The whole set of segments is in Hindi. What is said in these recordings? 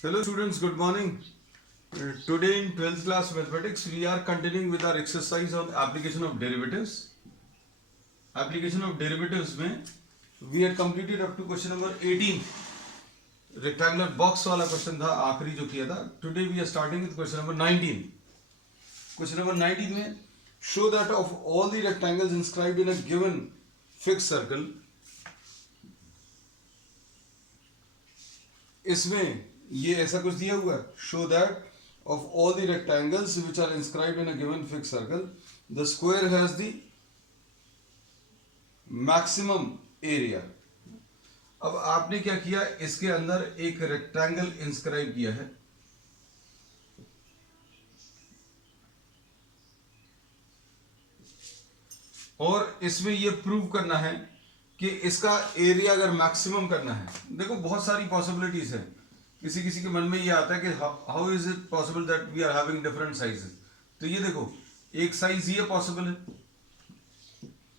Hello students, good morning. Today in 12th class mathematics we are continuing with our exercise on application of derivatives. Application of derivatives में we had completed up to question number 18. Rectangular box वाला question था आखिरी जो किया था. Today we are starting with question number 19. Question number 19 में show that of all the rectangles inscribed in a given fixed circle, इसमें ये ऐसा कुछ दिया हुआ है. Show that of all the rectangles which are inscribed in a given fix circle the square has the maximum area. अब आपने क्या किया, इसके अंदर एक रेक्टेंगल इंस्क्राइब किया है. और इसमें ये प्रूव करना है कि इसका एरिया अगर मैक्सिमम करना है. देखो बहुत सारी पॉसिबिलिटीज है. किसी किसी के मन में ये आता है कि how is it possible that we are having different sizes. तो ये देखो, एक साइज ये पॉसिबल है,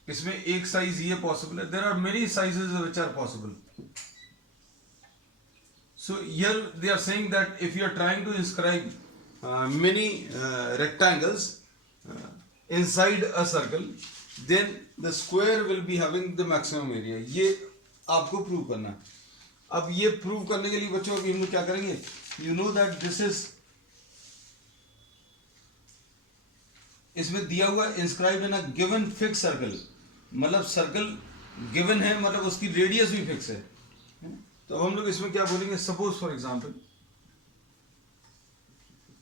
इसमें एक साइज ये पॉसिबल है. There are many sizes which are possible. So here they are saying that if you are trying to inscribe many rectangles inside a circle, then the square will be having the maximum area. ये आपको प्रूव करना. अब ये प्रूव करने के लिए बच्चों अभी हम लोग क्या करेंगे, you know that this is, इसमें दिया हुआ inscribed in a given fixed circle, मतलब सर्कल गिवन है, मतलब उसकी रेडियस भी फिक्स है. तो अब हम लोग इसमें क्या बोलेंगे, सपोज फॉर एग्जांपल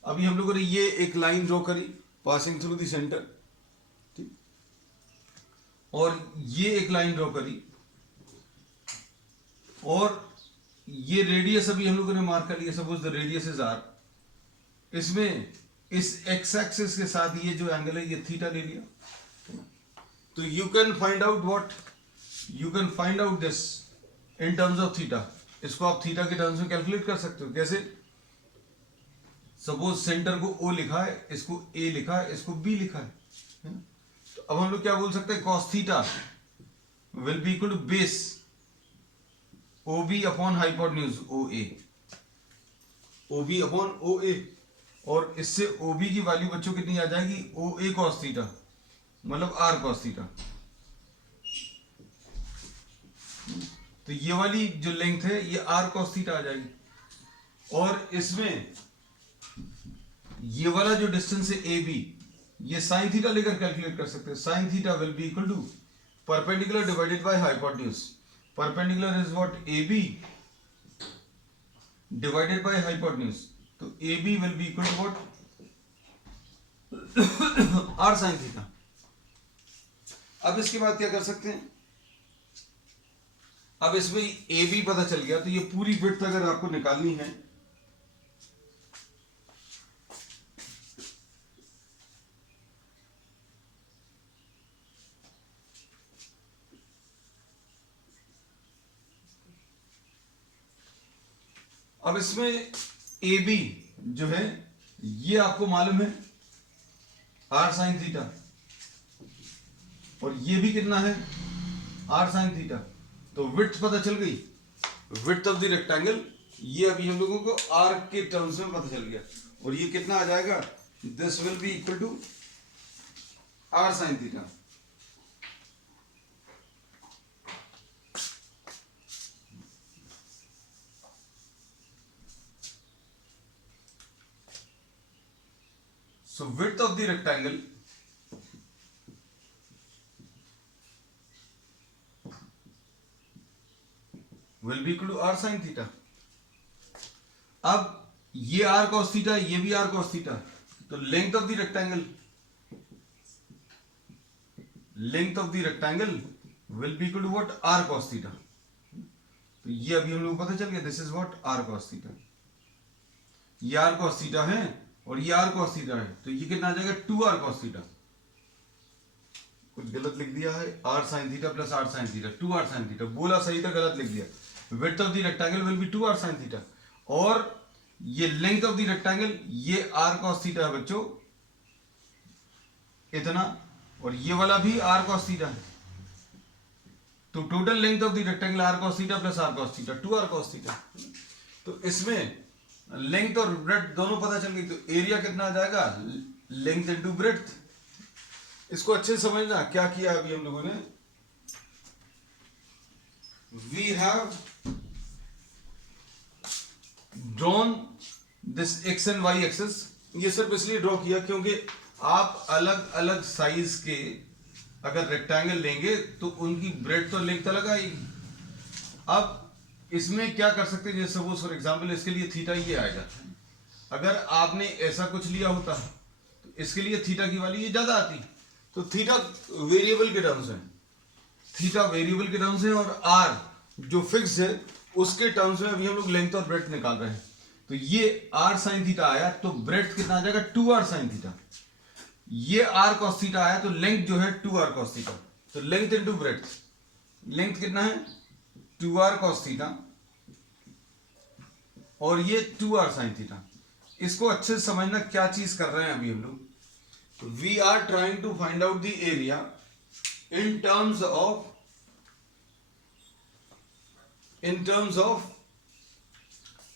अभी हम लोगों ने ये एक लाइन ड्रॉ करी पासिंग थ्रू द सेंटर, और ये एक लाइन ड्रॉ करी, और ये रेडियस अभी हम लोगों ने मार्क कर लिया. Suppose the radius is r. इसमें इस एक्स एक्सिस के साथ ये जो एंगल है ये थीटा ले लिया. तो you can find out what, you can find out this in terms of theta. इसको आप थीटा के टर्म्स में कैलकुलेट कर सकते हो. कैसे, सपोज सेंटर को ओ लिखा है, इसको ए लिखा है, इसको बी लिखा है. अब हम लोग क्या बोल सकते हैं, cos theta will be equal to base O B upon hypotenuse O A, O B upon O A. और इससे ओ बी की वैल्यू बच्चों कितनी आ जाएगी, ओ ए cos थीटा, मतलब आर cos थीटा. तो ये वाली जो लेंथ है ये आर cos थीटा आ जाएगी. और इसमें ये वाला जो डिस्टेंस है ए बी, ये साइन थीटा लेकर कैलकुलेट कर सकते हैं. Sine theta will be equal to perpendicular divided by hypotenuse. Perpendicular is what, A B divided by hypotenuse. तो A B will be equal to what, R sine theta. अब इसके बाद क्या कर सकते हैं, अब इसमें ए बी पता चल गया, तो ये पूरी विड्थ अगर आपको निकालनी है, अब इसमें ए बी जो है ये आपको मालूम है आर साइन थीटा, और ये भी कितना है, आर साइन थीटा. तो विड्थ पता चल गई, विड्थ ऑफ द रेक्टेंगल ये अभी हम लोगों को आर के टर्म्स में पता चल गया. और ये कितना आ जाएगा, this will be equal to r sine theta. So width of the rectangle will be equal to r sin theta. अब ये r cos theta, ये भी r cos theta. तो length of the rectangle, length of the rectangle will be equal to what, r cos theta. तो ये अभी हम लोग को पता चल गया, this is what, r cos theta. ये r cos theta है और ये r cos थीटा है. तो ये कितना आ जाएगा, 2r cos थीटा. कुछ गलत लिख दिया है, r sin theta plus r sin theta, 2r sin theta. बोला सही था, गलत लिख दिया. Width of the rectangle will be 2r sin theta. और ये लेंथ ऑफ द रेक्टेंगल ये r cos थीटा है बच्चों, इतना. और ये वाला भी r cos थीटा है. तो total length of the rectangle r cos theta plus r cos theta, 2r cos theta. तो इसमें लेंथ और ब्रेड्थ दोनों पता चल गई, तो एरिया कितना आ जाएगा, लेंथ इनटू ब्रेड्थ। इसको अच्छे से समझना क्या किया अभी हम लोगों ने। We have drawn this x and y axes. ये सिर्फ इसलिए ड्रॉ किया क्योंकि आप अलग अलग साइज के अगर रेक्टेंगल लेंगे तो उनकी ब्रेड्थ और लेंथ अलग आएगी। अब इसमें क्या कर सकते हैं, जैसे सपोज फॉर एग्जांपल इसके लिए थीटा ये आएगा। अगर आपने ऐसा कुछ लिया होता तो इसके लिए थीटा की वैल्यू ये ज्यादा आती। तो थीटा वेरिएबल के टर्म्स है, थीटा वेरिएबल के टर्म्स है, और आर जो फिक्स है उसके टर्म्स में अभी हम लोग लेंथ और ब्रेड्थ निकाल रहे हैं। तो ये आर साइन थीटा आया तो ब्रेड्थ कितना आ जाएगा, 2r साइन थीटा। ये r cos थीटा आया तो लेंथ जो है 2r cos थीटा। तो लेंथ इनटू ब्रेड्थ, लेंथ कितना है 2r cos थीटा और ये 2r साइन थीटा। इसको अच्छे से समझना क्या चीज कर रहे हैं अभी हम लोग। We are trying to find out the area in terms of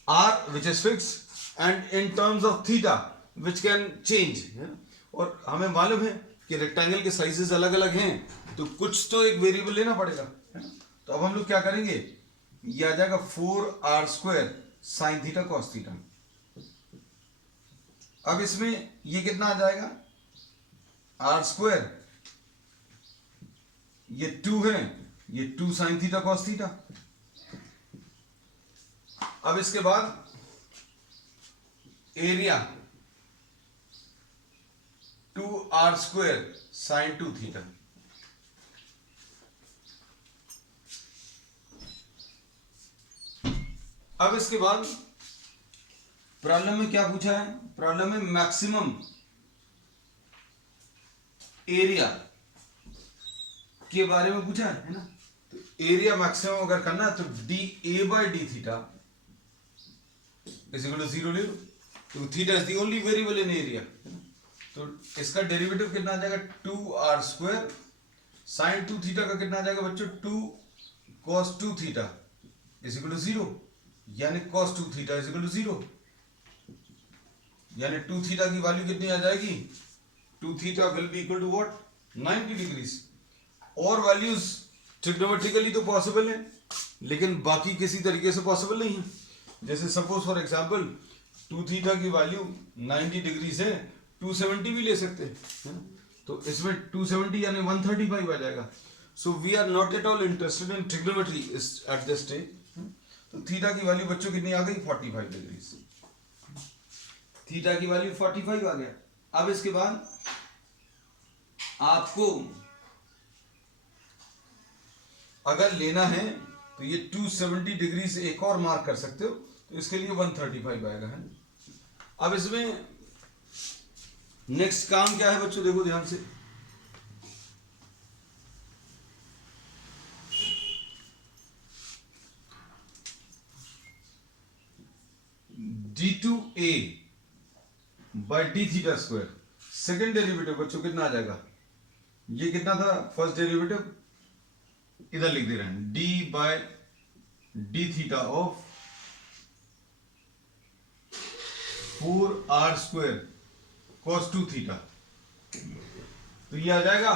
r which is fixed and in terms of theta which can change। और हमें मालूम है कि रेक्टेंगल के साइजेस अलग अलग हैं तो कुछ तो एक वेरिएबल लेना पड़ेगा, है ना। तो अब हम लोग क्या करेंगे, ये आ जाएगा 4r² sine theta cos theta. अब इसमें ये कितना आ जाएगा r², ये 2 है, ये 2 साइन थीटा कॉस थीटा। अब इसके बाद एरिया 2r² साइन 2 थीटा। अब इसके बाद प्रॉब्लम में क्या पूछा है, प्रॉब्लम में मैक्सिमम एरिया के बारे में पूछा है ना। तो एरिया मैक्सिमम अगर करना है तो d a by d theta is equal to 0 ले लो। तो theta is the only variable in area, तो इसका डेरिवेटिव कितना आ जाएगा 2r² साइन 2 थीटा का कितना आ जाएगा बच्चों 2 cos 2 theta is equal to 0, यानी cos 2 theta is equal to 0, यानी 2 थीटा की वैल्यू कितनी आ जाएगी, 2 theta will be equal to what 90 degrees. और वैल्यूज ट्रिग्नोमेट्रिकली तो पॉसिबल है लेकिन बाकी किसी तरीके से पॉसिबल नहीं है। जैसे सपोज फॉर एग्जांपल 2 थीटा की वैल्यू 90 डिग्रीज है, 270 भी ले सकते हैं, तो इसमें 270 यानी 135 आ जाएगा। So we are not at all interested in trigonometry at this stage. तो थीटा की वैल्यू बच्चों कितनी आ गई 45 डिग्रीज, थीटा की वैल्यू 45 आ गया। अब इसके बाद आपको अगर लेना है तो ये 270 डिग्री से एक और मार्क कर सकते हो, तो इसके लिए 135 आएगा, है। अब इसमें नेक्स्ट काम क्या है बच्चों, देखो ध्यान से। d2a by d theta square, second derivative बच्चों कितना आ जाएगा, ये कितना था फर्स्ट डेरिवेटिव, इधर लिख दे रहे हैं d by d theta of 4r² cos 2 theta. तो ये आ जाएगा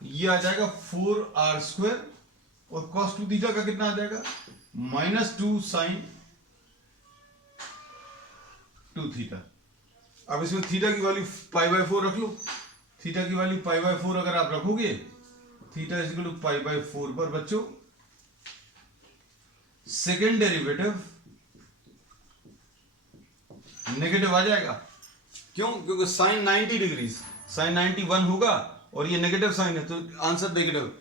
ये आ जाएगा 4r² और cos 2 थीटा का कितना आ जाएगा -2 साइन 2 थीटा। अब इसमें थीटा की वैल्यू π/4 रख लो, थीटा की वैल्यू π/4 अगर आप रखोगे थीटा इज इक्वल टू π/4 पर बच्चों सेकेंड डेरिवेटिव नेगेटिव आ जाएगा। क्यों, क्योंकि साइन 90 डिग्री साइन 91 होगा और ये नेगेटिव साइन है तो आंसर नेगेटिव।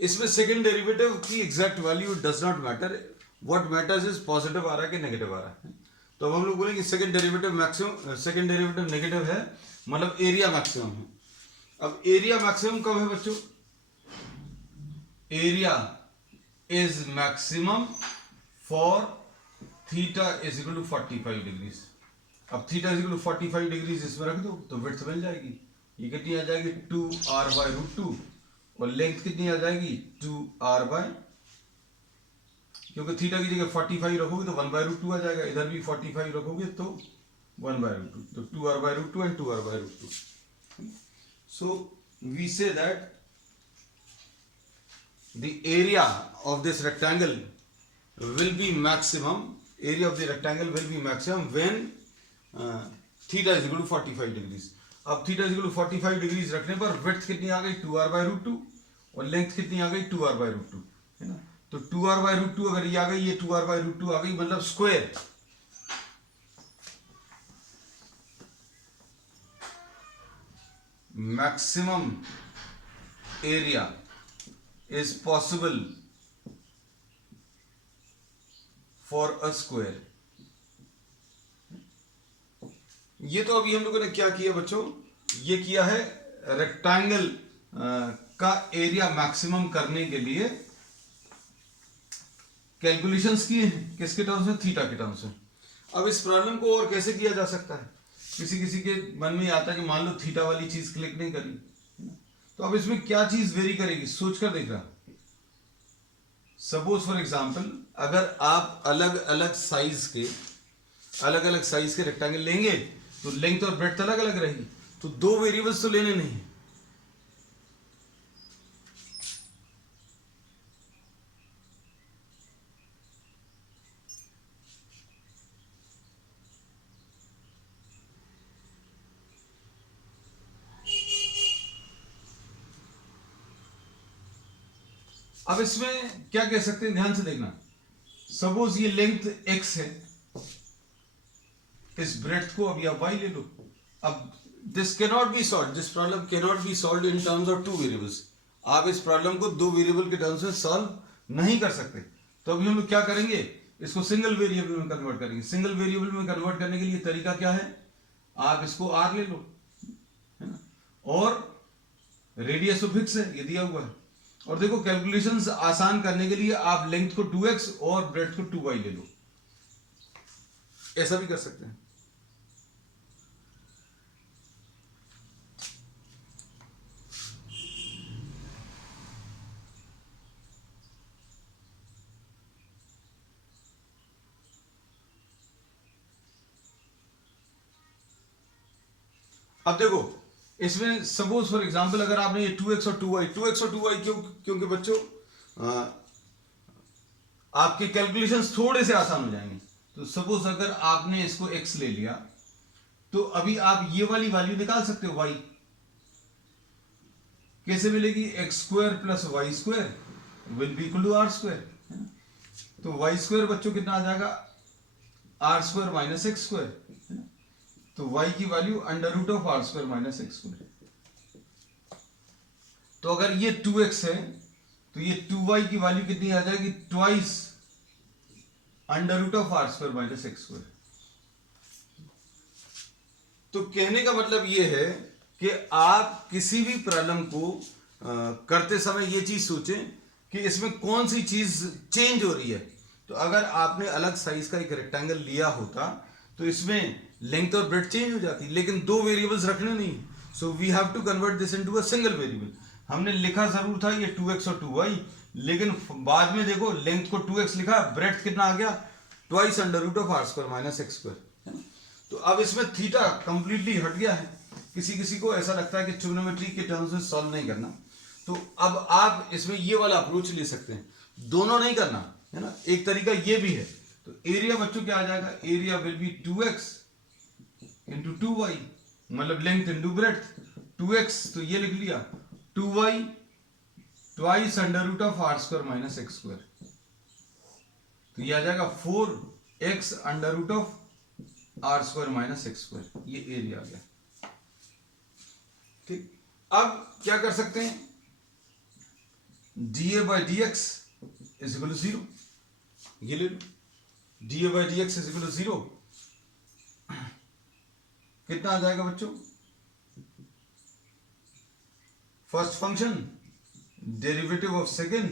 इसमें सेकेंड डेरिवेटिव की exact value does not matter, what matters is positive आ रहा है कि नेगेटिव आ रहा है। तो अब हम लोग बोलेंगे second derivative maximum, second derivative negative है मतलब एरिया मैक्सिमम है। अब एरिया मैक्सिमम कब है बच्चों, area is maximum for theta is equal to 45 degrees. अब theta is equal to 45 degrees इसमें रख दो तो विड्थ मिल जाएगी ये कितनी आ जाएगी 2r/√2 और लेंथ कितनी आ जाएगी 2r, क्योंकि थीटा की जगह 45 रखोगे तो 1/√2 आ जाएगा, इधर भी 45 रखोगे तो 1/√2, तो 2r/√2 and 2r/√2. So we say that the area of this rectangle will be maximum, area of the rectangle will be maximum when theta is equal to 45 degrees. अब theta is equal to 45 degrees रखने पर विड्थ कितनी आ गई 2r/√2 और लेंथ कितनी आ गई 2r/√2, है ना. तो 2r/√2 अगर ये आ गई, ये 2r/√2 आ गई, मतलब square maximum area is possible for a square. ये तो अभी हम लोगों ने क्या किया बच्चों, ये किया है रेक्टेंगल का एरिया मैक्सिमम करने के लिए कैलकुलेशंस किए हैं, किसके टर्म्स में, थीटा के टर्म्स में. अब इस प्रॉब्लम को और कैसे किया जा सकता है, किसी किसी के मन में आता है कि मान लो थीटा वाली चीज क्लिक नहीं करी, तो अब इसमें क्या चीज वेरी करेगी, सोच कर देख रहा. सपोज फॉर एग्जाम्पल अगर आप अलग अलग साइज के रेक्टेंगल लेंगे तो लेंथ और ब्रेड्थ अलग अलग रहेगी, तो दो वेरिएबल्स तो लेने नहीं है. अब इसमें क्या कह सकते हैं, ध्यान से देखना. सपोज ये लेंथ x है, इस ब्रेड्थ को अभी आप y ले लो. अब this cannot be solve, this problem cannot be solve in terms of two variables. आप इस प्रॉब्लम को दो वेरिएबल के टर्म्स में सॉल्व नहीं कर सकते. तो अभी हम लोग क्या करेंगे, इसको सिंगल वेरिएबल में कन्वर्ट करेंगे. सिंगल वेरिएबल में कन्वर्ट करने के लिए तरीका क्या है, आप इसको r ले लो, है ना, और रेडियस तो फिक्स है, ये दिया हुआ है. और देखो कैलकुलेशंस आसान करने के लिए आप लेंथ को 2x और ब्रेड्थ को 2y ले लो, ऐसा भी कर सकते हैं. अब देखो इसमें सपोज फॉर एग्जांपल अगर आपने ये 2x और 2y क्योंकि बच्चों आपके कैलकुलेशंस थोड़े से आसान हो जाएंगे. तो सपोज अगर आपने इसको x ले लिया तो अभी आप ये वाली वैल्यू निकाल सकते हो y. कैसे मिलेगी, x² plus y² will be equal to r². तो y² बच्चों कितना आ जाएगा, r² माइनस x². तो y की वैल्यू √r² माइनस x². तो अगर ये 2x है तो ये 2y की वैल्यू कितनी आ जाएगी, ट्वाइस √r² माइनस x². तो कहने का मतलब ये है कि आप किसी भी प्रॉब्लम को करते समय ये चीज सोचें कि इसमें कौन सी चीज चेंज हो रही है. तो अगर आपने अलग साइज का एक रेक्टेंगल लिया होता तो इसमें लेंथ और ब्रेड्थ चेंज हो जाती, लेकिन दो वेरिएबल्स रखने नहीं. So we have to convert this into a single variable. हमने लिखा जरूर था ये 2x और 2y, लेकिन बाद में देखो लेंथ को 2x लिखा, ब्रेड्थ कितना आ गया, ट्वाइस √r² माइनस x². तो अब इसमें थीटा कंप्लीटली हट गया है. किसी किसी को ऐसा लगता है कि ट्रिग्नोमेट्री के टर्म्स में सॉल्व नहीं करना, तो अब आप इसमें ये वाला अप्रोच ले सकते हैं, दोनों नहीं करना, है ना. एक तरीका ये भी है. तो एरिया बच्चों क्या आ जाएगा, area will be 2x into 2y, मतलब लेंथ इंटू ब्रेड्थ. 2x तो ये लिख लिया, 2y twice √r² minus x². तो ये आ जाएगा 4x √r² माइनस x². ये एरिया आ गया. ठीक, अब क्या कर सकते हैं, dA/dx इज इक्वल टू 0, ये ले लो. dA/dx इज इक्वल टू 0 कितना आ जाएगा बच्चों, first function derivative of second.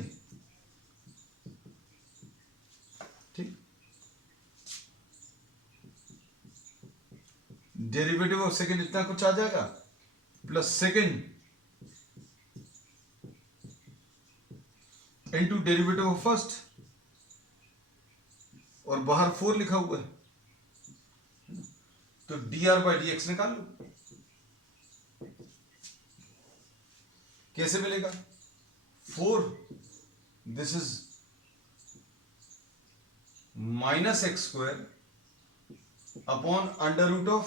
ठीक, डेरिवेटिव ऑफ सेकेंड इतना कुछ आ जाएगा. Plus second into derivative of first, और बाहर 4 लिखा हुआ है, तो dr/dx निकाल लो। कैसे मिलेगा? 4, this is -x² upon √(r²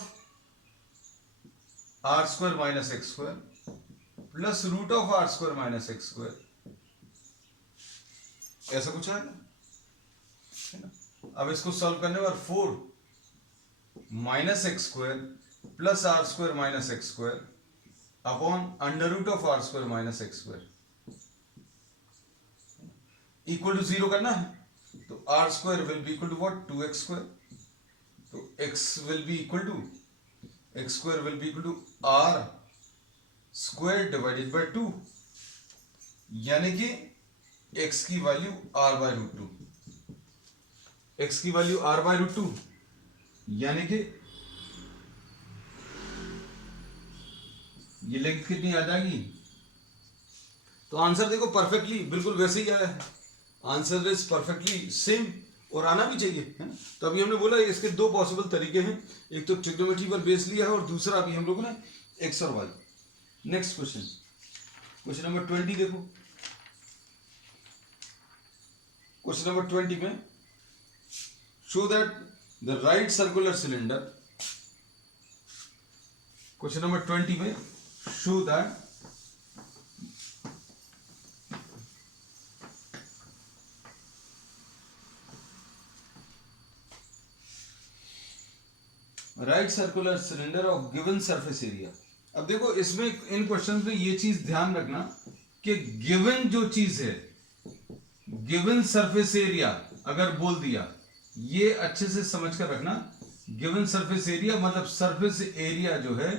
- x² plus √(r² - x², ऐसा कुछ आएगा, है ना। अब इसको सॉल्व करने पर 4 -x² plus r² - x² upon √(r² - x², equal to 0 करना है, तो r² will be equal to what, 2x², तो x will be equal to x² will be equal to r² divided by 2, यानी कि x की वैल्यू r/√2, x की वैल्यू r/√2, यानी कि ये लेंथ कितनी आ जाएगी? तो आंसर देखो परफेक्टली बिल्कुल वैसे ही आया है, आंसर इज परफेक्टली सेम, और आना भी चाहिए, है ना। तो अभी हमने बोला इसके दो पॉसिबल तरीके हैं, एक तो ट्रिग्नोमेट्री पर बेस लिया है और दूसरा अभी हम लोगों ने एक्स और y. Next question, question number 20 देखो। क्वेश्चन नंबर 20 में show that the right circular cylinder, question number 20 में show that right circular cylinder of given surface area. अब देखो इसमें इन क्वेश्चंस में ये चीज ध्यान रखना कि गिवन जो चीज है, गिवन सरफेस एरिया अगर बोल दिया, ये अच्छे से समझ कर रखना। गिवन सरफेस एरिया मतलब सरफेस एरिया जो है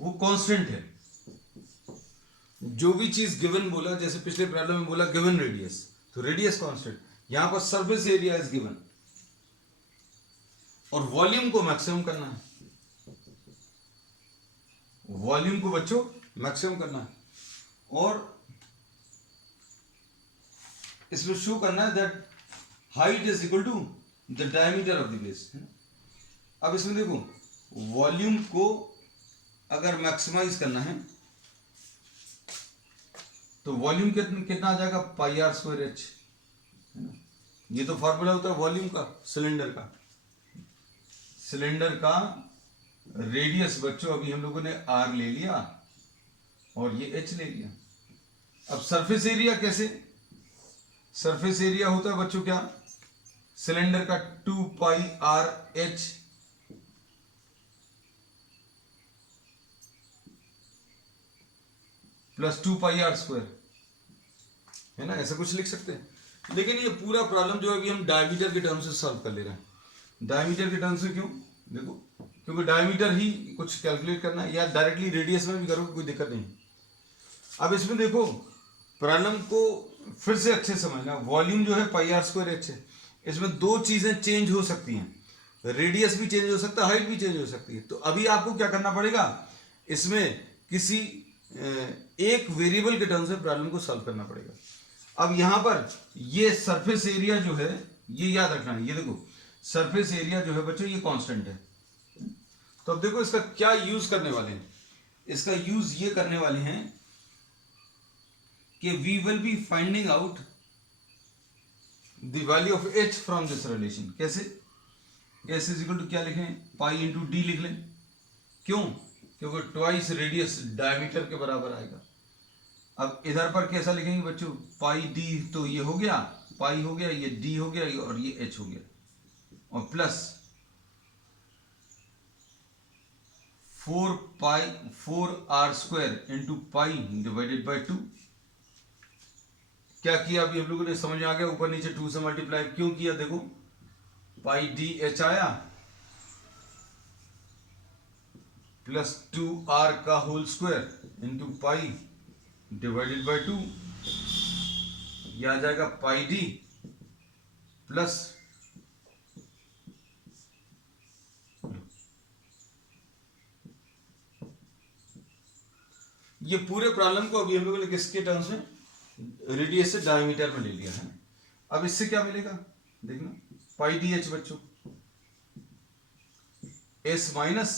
वो कांस्टेंट है। जो भी चीज गिवन बोला, जैसे पिछले प्रॉब्लम में बोला गिवन रेडियस, तो रेडियस कांस्टेंट, यहां पर सरफेस एरिया इज गिवन, और वॉल्यूम को मैक्सिमम करना है, वॉल्यूम को बच्चों मैक्सिमम करना है, और इसमें शो करना है that height is equal to the diameter of the base. अब इसमें देखो वॉल्यूम को अगर मैक्सिमाइज करना है तो वॉल्यूम कितना आ जाएगा, πr²h, है ना। ये तो फॉर्मूला होता है वॉल्यूम का, सिलेंडर का। सिलेंडर का रेडियस बच्चों अभी हम लोगों ने r ले लिया और ये h ले लिया। अब सरफेस एरिया कैसे, सरफेस एरिया होता है बच्चों क्या, सिलेंडर का 2πrh प्लस 2πr², है ना, ऐसा कुछ लिख सकते हैं। लेकिन ये पूरा प्रॉब्लम जो अभी हम डायमीटर के टर्म से सॉल्व कर ले रहे हैं। डायमीटर के टर्म से क्यों, देखो क्योंकि डायमीटर ही कुछ कैलकुलेट करना है, या डायरेक्टली रेडियस में भी करोगे कोई दिक्कत नहीं। अब इसमें देखो प्रॉब्लम को फिर से अच्छे समझना, वॉल्यूम जो है πr²h है, इसमें दो चीजें चेंज हो सकती हैं, रेडियस भी चेंज हो सकता है, हाइट भी चेंज हो सकती है। तो अभी आपको क्या करना पड़ेगा, इसमें किसी एक वेरिएबल के टर्म से प्रॉब्लम को सॉल्व करना पड़ेगा। अब यहां पर ये सरफेस एरिया जो है, ये याद रखना है, ये देखो सरफेस एरिया जो है बच्चों ये कांस्टेंट है। तो अब देखो इसका क्या यूज करने वाले हैं, इसका यूज ये करने वाले हैं कि we will be finding out the value of h from this relation. कैसे, s इज इक्वल टू क्या लिखें, पाई इंटू डी लिख लें। क्यों, क्योंकि ट्वाइस रेडियस डायमीटर के बराबर आएगा। अब इधर पर कैसा लिखेंगे बच्चों, पाई डी, तो ये हो गया पाई हो गया, ये डी हो गया और ये h हो गया, और plus 4r² into pi divided by 2। क्या किया अभी हम लोगों ने, समझ में आ गया, ऊपर नीचे 2 से मल्टीप्लाई क्यों किया, देखो पाई डी एच आया प्लस 2r का whole square into pi divided by 2, यह आ जाएगा पाई डी प्लस ये पूरे प्रॉब्लम को अभी हम लोगों ने किसके टर्म्स में, रेडियस से डायमीटर में ले लिया है। अब इससे क्या मिलेगा देखना, पाई डी एच बच्चों, S minus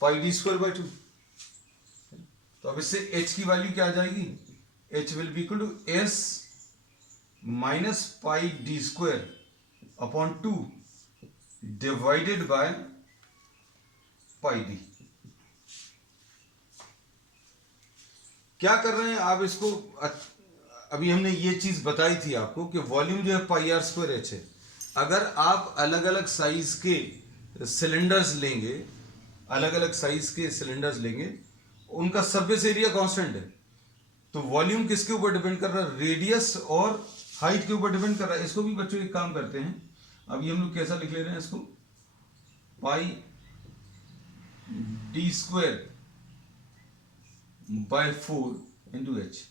pi D square by 2। तो अब इससे h की वैल्यू क्या आ जाएगी, h will be equal to s minus pi D square upon 2 divided by pi d. क्या कर रहे हैं आप इसको, अभी हमने ये चीज बताई थी आपको कि वॉल्यूम जो है पाई आर स्क्वायर एच है। अगर आप अलग अलग साइज के सिलेंडर्स लेंगे, अलग अलग साइज के सिलेंडर्स लेंगे, उनका सरफेस एरिया कांस्टेंट है, तो वॉल्यूम किसके ऊपर डिपेंड कर रहा है, रेडियस और हाइट के ऊपर डिपेंड कर रहा है। इसको भी बच्चों एक काम करते हैं, अभी हम लोग कैसा लिख ले रहे हैं इसको, pi D square by 4 into H.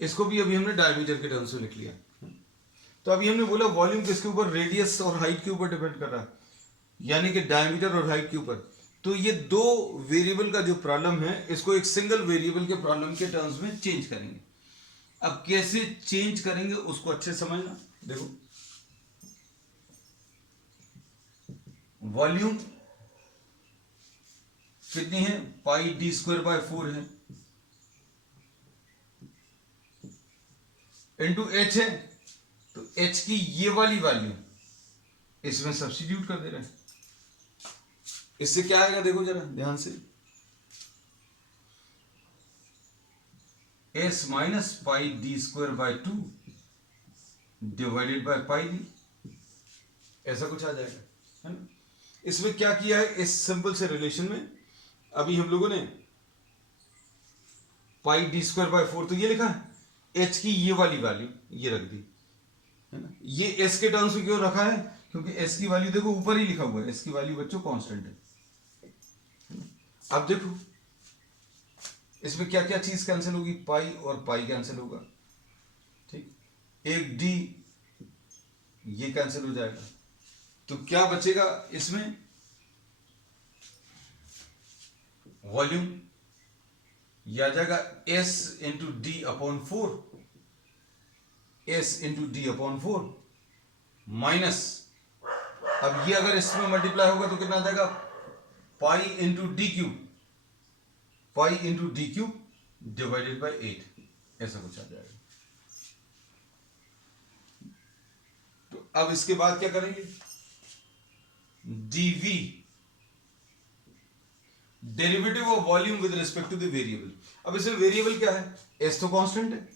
इसको भी अभी हमने डायमीटर के टर्म्स में लिख लिया। तो अभी हमने बोला वॉल्यूम किसके ऊपर, रेडियस और हाइट के ऊपर डिपेंड कर रहा है, यानी कि डायमीटर और हाइट के ऊपर। तो ये दो वेरिएबल का जो प्रॉब्लम है, इसको एक सिंगल वेरिएबल के प्रॉब्लम के टर्म्स में चेंज करेंगे। अब कैसे चेंज करेंगे उसको अच्छे समझना। देखो वॉल्यूम कितनी है, पाई डी स्क्वायर बाय 4 है, इंटू एच है, तो एच की ये वाली वैल्यू इसमें सब्स्टिट्यूट कर दे रहे हैं। इससे क्या आएगा देखो जरा ध्यान से, S minus pi D square bye 2 divided by pi D, ऐसा कुछ आ जाएगा, है ना। इसमें क्या किया है, इस सिंपल से रिलेशन में अभी हम लोगों ने पाई डी स्क्वायर बाय 4 तो ये लिखा है, एच की ये वाली वैल्यू ये रख दी, है ना। ये एस के टर्म्स में क्यों रखा है, क्योंकि एस की वैल्यू देखो ऊपर ही लिखा हुआ है, एस की वैल्यू बच्चों कांस्टेंट है। अब देखो इसमें क्या क्या चीज कैंसिल होगी, पाई और पाई कैंसिल होगा, ठीक, एक डी ये कैंसिल हो जाएगा, तो क्या बचेगा इसमें, वॉल्यूम यह आ जाएगा S into D upon 4, S into D upon 4 minus, अब ये अगर इसमें मल्टीप्लाई होगा तो कितना आ जाएगा, pi into D cube, pi into D cube divided by 8, ऐसा कुछ आ जाएगा। तो अब इसके बाद क्या करेंगे, dv derivative of volume with respect to the variable. अब इसमें वेरिएबल क्या है, एस तो कांस्टेंट है,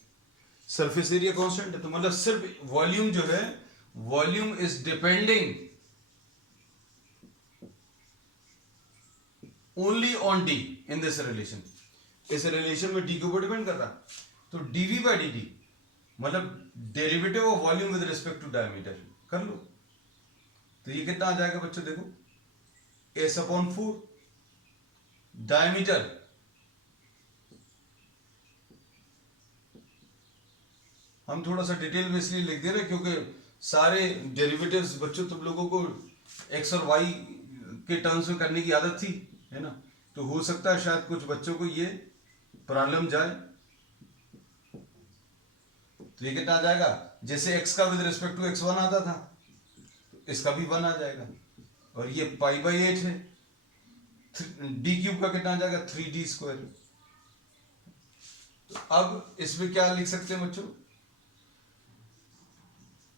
सरफेस एरिया कांस्टेंट है, तो मतलब सिर्फ वॉल्यूम जो है, volume is depending only on d in this relation. इस रिलेशन में डी के ऊपर डिपेंड कर रहा है, तो डीवी बाई डी टी मतलब derivative of volume with respect to diameter कर लो। तो ये कितना आ जाएगा बच्चों, देखो एस अपॉन 4 डायमीटर हम थोड़ा सा डिटेल में इसलिए लिख दे रहे क्योंकि सारे डेरिवेटिव्स बच्चों तुम लोगों को एक्स और वाई के टर्म्स में करने की आदत थी, है ना। तो हो सकता है शायद कुछ बच्चों को ये प्रॉब्लम जाए। तो ये कितना आ जाएगा, जैसे x का विद रिस्पेक्ट टू x1 आता था, तो इसका भी 1 आ जाएगा, और ये पाई बाई 8 है, डी क्यूब का कितना आ जाएगा, 3d स्क्वायर। तो अब इसमें क्या लिख सकते हैं बच्चों,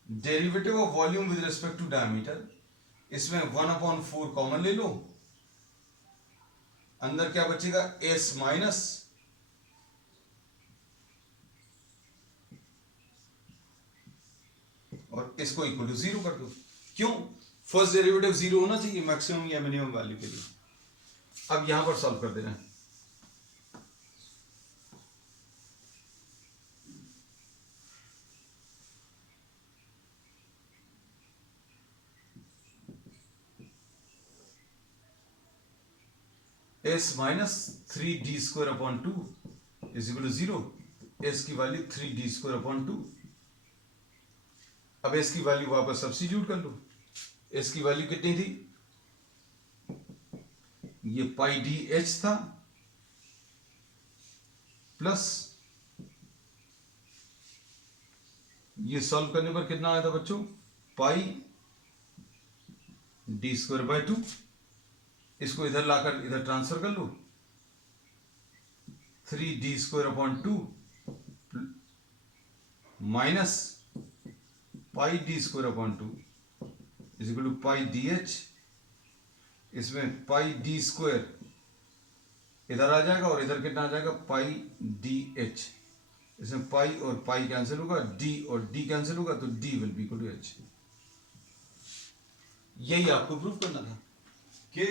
derivative of volume with respect to diameter, इसमें 1/4 कॉमन ले लो, अंदर क्या बचेगा, s माइनस और इसको इक्वल टू 0 कर दो। क्यों, फर्स्ट डेरिवेटिव 0 होना चाहिए मैक्सिमम या मिनिमम वैल्यू के लिए। अब यहां पर सॉल्व कर देना है, s minus 3d square upon 2 is equal to 0, s की वैल्यू 3d स्क्वायर अपॉन 2। अब s की वैल्यू वापस सब्स्टिट्यूट कर लो, s की वैल्यू कितनी थी, ये पाई डी एच था प्लस ये सॉल्व करने पर कितना आया था बच्चों, पाई डी स्क्वायर बाय 2। इसको इधर लाकर इधर ट्रांसफर कर लो, 3d square upon 2 minus pi D square upon 2 is equal to pi d h. इसमें पाई डी स्क्वायर इधर आ जाएगा और इधर कितना आ जाएगा, पाई डी एच। इसमें पाई और पाई कैंसिल होगा, डी और डी कैंसिल होगा, तो d will be equal to h. यही आपको प्रूव करना था कि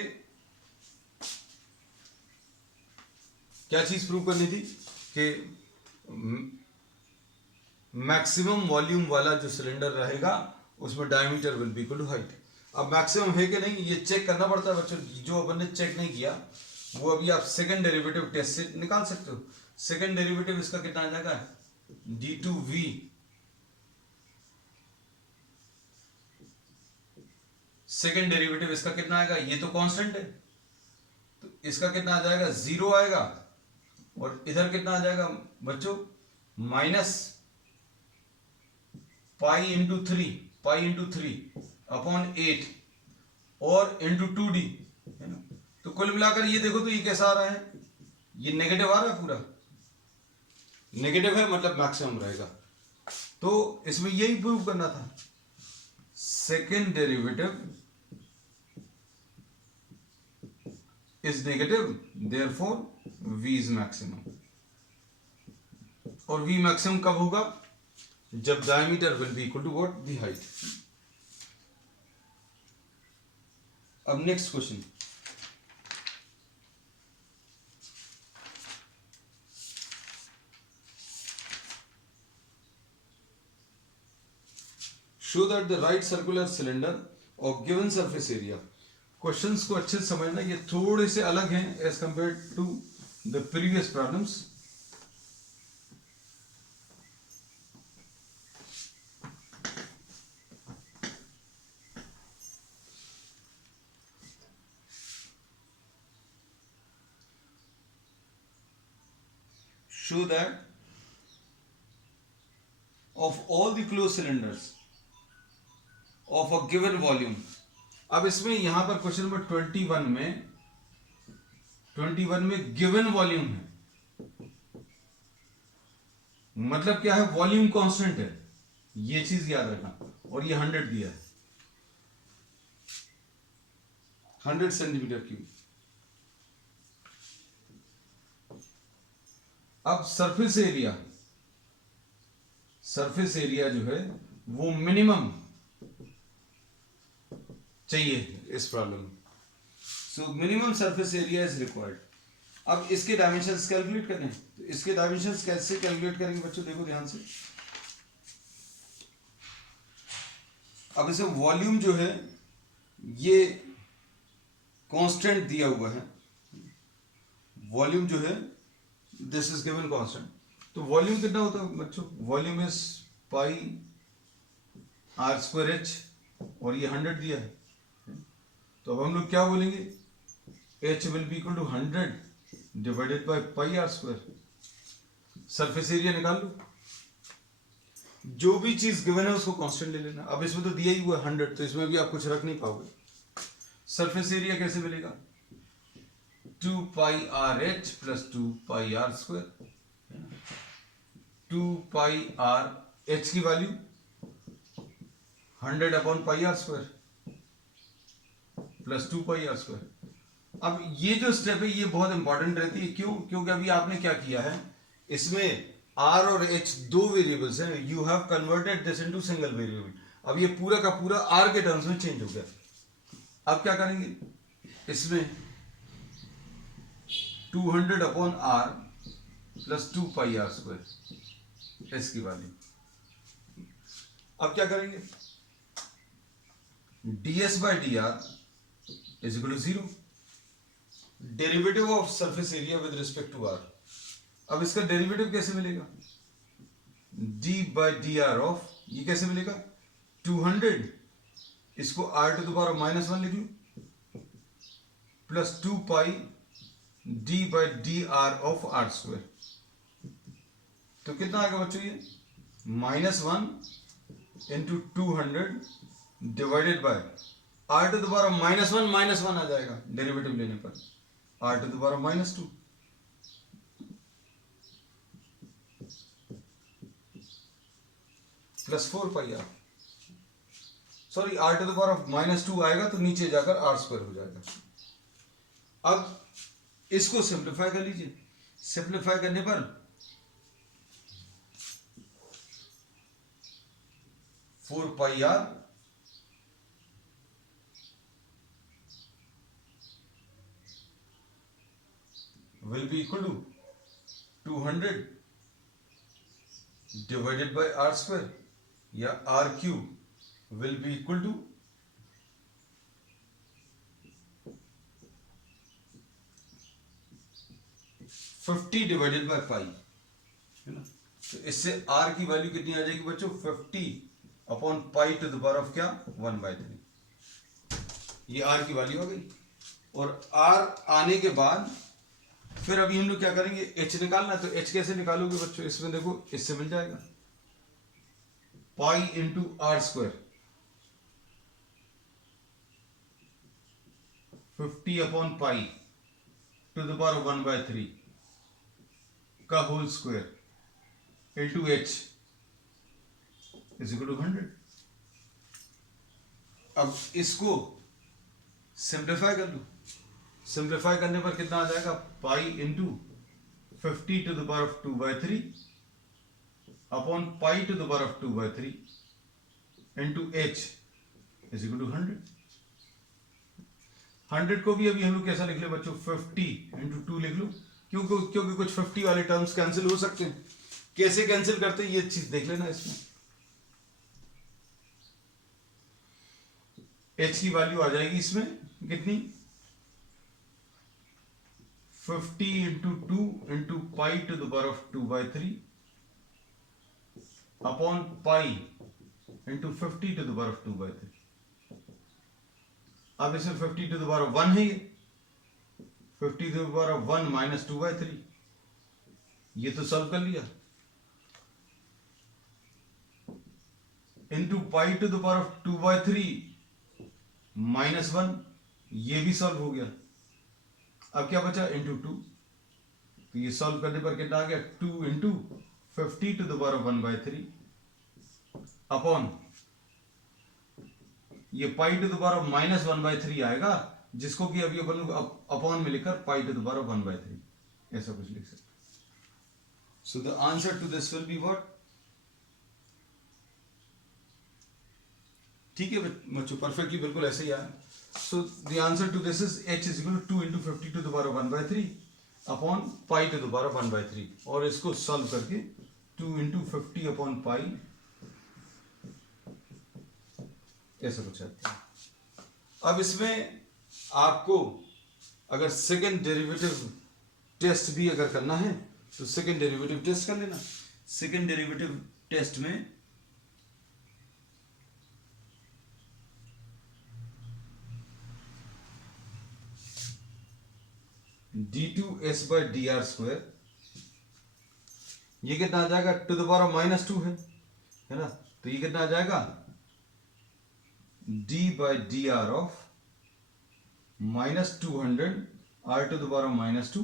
क्या चीज प्रूव करनी थी कि मैक्सिमम वॉल्यूम वाला जो सिलेंडर रहेगा उसमें diameter will be equal to height. अब मैक्सिमम है कि नहीं ये चेक करना पड़ता है बच्चों, जो अपन ने चेक नहीं किया वो अभी आप सेकंड डेरिवेटिव टेस्ट से निकाल सकते हो। सेकंड डेरिवेटिव इसका कितना आ जाएगा, d2v सेकंड डेरिवेटिव इसका कितना आएगा, ये तो कांस्टेंट है तो इसका कितना आ जाएगा, 0 आएगा। और इधर कितना आ जाएगा बच्चों, minus pi into three upon 8 और इंटू 2d है ना। तो कुल मिलाकर ये देखो तो ये कैसा आ रहा है, ये नेगेटिव आ रहा है, पूरा नेगेटिव है मतलब मैक्सिमम रहेगा। तो इसमें यही प्रूव करना था, second derivative is negative therefore v is maximum. और v मैक्सिमम कब होगा, जब diameter will be equal to what, the height. अब next question, show that the right circular cylinder of given surface area। Questions को अच्छे से समझना, ये थोड़े से अलग हैं as compare to the previous problems. show that of all the closed cylinders of a given volume। अब इसमें यहां पर क्वेश्चन नंबर 21 में गिवन वॉल्यूम है, मतलब क्या है, वॉल्यूम कांस्टेंट है, ये चीज याद रखना। और ये 100 दिया है, 100 सेंटीमीटर क्यूब। अब सरफेस एरिया जो है वो मिनिमम चाहिए इस प्रॉब्लम में। So minimum surface area is required. अब इसके डायमेंशंस कैलकुलेट करने, तो इसके डायमेंशंस कैसे कैलकुलेट करेंगे बच्चों, देखो ध्यान से। अब इसे वॉल्यूम जो है ये कांस्टेंट दिया हुआ है, वॉल्यूम जो है दिस इज गिवन कांस्टेंट। तो वॉल्यूम कितना होता है बच्चों, volume is pi are square h, और ये 100 दिया है। तो अब हम लोग क्या बोलेंगे, h will be equal to 100 divided by pi are square. Surface area निकाल लो, जो भी चीज गिवन है उसको कांस्टेंट ले लेना। अब इसमें तो दिया ही हुआ 100, तो इसमें भी आप कुछ रख नहीं पाओगे। सरफेस एरिया कैसे मिलेगा, 2 pi R H plus 2 pi are square. 2 pi R H की value 100 upon pi are square plus 2 pi are square. अब ये जो स्टेप है ये बहुत इंपॉर्टेंट रहती है, क्यों, क्योंकि अभी आपने क्या किया है, इसमें r और h दो वेरिएबल्स हैं, you have converted this into single variable. अब ये पूरा का पूरा r के टर्म्स में चेंज हो गया। अब क्या करेंगे, इसमें 200 upon r plus 2 pi are square s की वैल्यू। अब क्या करेंगे, ds by D r is equal to 0, derivative of surface area with respect to r। अब इसका डेरिवेटिव कैसे मिलेगा, d by D R of, ये कैसे मिलेगा, 200, इसको r टू द पावर -1 लिख लो, plus 2 pi D by D R of R square. तो कितना आएगा बच्चों ये -1 into 200 divided by R to the power -1 आ जाएगा डेरिवेटिव लेने पर, R to the power -2 plus 4 pi R, sorry R to the power -2 आएगा तो नीचे जाकर आर स्क्वायर हो जाएगा। अब इसको सिंप्लीफाई कर लीजिए, सिंप्लीफाई करने पर 4 pi are will be equal to 200 divided by r square, या r cube will be equal to 50 divided by पाई, है ना। तो इससे r की वैल्यू कितनी आ जाएगी बच्चों 50 upon pi to the power of क्या 1/3। ये r की वैल्यू आ गई। और r आने के बाद फिर अभी हम लोग क्या करेंगे, h निकालना। तो h कैसे निकालोगे बच्चों, इसमें देखो इससे मिल जाएगा pi into r square 50 upon pi to the power 1/3 का whole square into h is equal to 100। अब इसको सिंप्लीफाई कर लो, सिंप्लीफाई करने पर कितना आ जाएगा pi into 50 to the power of 2/3 upon pi to the power of 2/3 into h is equal to 100। 100 को भी अभी हम लोग कैसा लिख ले बच्चों 50 इंटू 2 लिख लो, क्योंकि कुछ 50 वाले टर्म्स कैंसिल हो सकते हैं। कैसे कैंसिल करते हैं ये चीज देख लेना। इसमें h की वैल्यू आ जाएगी इसमें कितनी 50 into 2 into pi to the power of 2/3 upon pi into 50 to the power of 2/3। अब इसमें 50 टू द पावर ऑफ 1 है, ये 50 to the power of 1 minus 2/3, ये तो सॉल्व कर लिया। Into pi to the power of 2/3 -1, ये भी सॉल्व हो गया। अब क्या बचा इंटू 2, तो ये सॉल्व करने पर कितना आ गया 2 into 50 to the power of 1/3 upon ये pi to the power of -1/3 आएगा, जिसको कि अभी अपन अपॉन में लिखकर pi to the power of 1/3 ऐसा कुछ लिख सकते। So the answer to this will be what, ठीक है बच्चों, परफेक्टली बिल्कुल ऐसे ही आया। So the answer to this is h is equal to 2 into 50 to the power of 1/3 upon pi to the power of 1/3, और इसको सॉल्व करके 2 इंटू 50 अपॉन पाई ऐसा कुछ आता है। अब इसमें आपको अगर सेकेंड डेरिवेटिव टेस्ट भी अगर करना है तो सेकेंड डेरिवेटिव टेस्ट कर लेना। सेकेंड डेरिवेटिव टेस्ट में d2s by D R square, ये कितना आ जाएगा टू द पावर ऑफ -2 है ना। तो ये कितना आ जाएगा d by D R of -200 r to the power of -2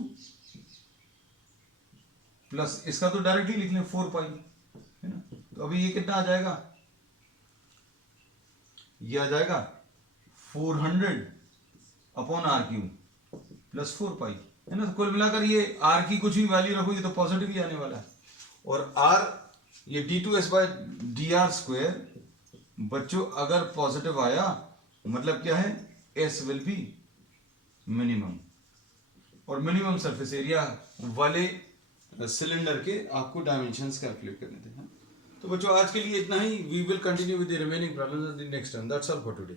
plus इसका तो डायरेक्टली लिख लें 4 पाई, है ना। तो अभी ये कितना आ जाएगा, ये आ जाएगा 400 अपॉन आर क्यूब प्लस 4 पाई, है ना। तो कुल मिलाकर ये r की कुछ भी वैल्यू रखोगे तो पॉजिटिव ही आने वाला है। और r ये d2s bye D R square बच्चों अगर पॉजिटिव आया मतलब क्या है s विल बी मिनिमम, और मिनिमम सरफेस एरिया वाले सिलेंडर के आपको डायमेंशंस कैलकुलेट करने थे। तो बच्चों आज के लिए इतना ही। We will continue with the remaining problems in the next term. That's all for today.